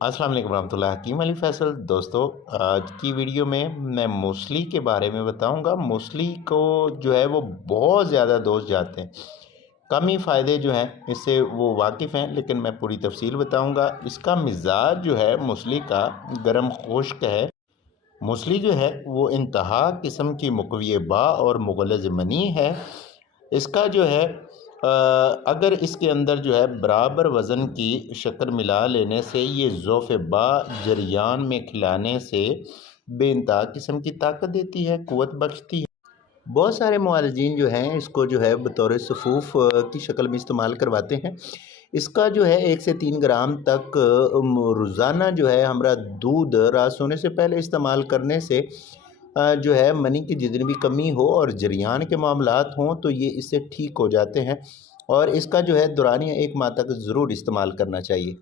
अस्सलाम वालेकुम रहमतुल्लाह। हकीम अली फैसल। दोस्तों, आज की वीडियो में मैं मूसली के बारे में बताऊंगा। मूसली को जो है वो बहुत ज़्यादा दोस्त जाते हैं, कम ही फ़ायदे जो हैं इससे वो वाकिफ़ हैं, लेकिन मैं पूरी तफसील बताऊंगा। इसका मिजाज जो है मूसली का गर्म खुश्क है। मूसली जो है वो इंतहा किस्म की मुकव्वी बा और मुग़ल्लिज़ मनी है। इसका जो है अगर इसके अंदर जो है बराबर वज़न की शक्कर मिला लेने से ये ज़ौफ़ बा जरियान में खिलाने से बेइंतहा किस्म की ताकत देती है, क़ुव्वत बख्शती है। बहुत सारे मुआलजीन जो हैं इसको जो है बतौर सफ़ूफ़ की शक्ल में इस्तेमाल करवाते हैं। इसका जो है 1 से 3 ग्राम तक रोज़ाना जो है हमारा दूध रात सोने से पहले इस्तेमाल करने से जो है मनी की जितनी भी कमी हो और जरियान के मामलात हों तो ये इससे ठीक हो जाते हैं। और इसका जो है दौरानिया 1 माह तक ज़रूर इस्तेमाल करना चाहिए।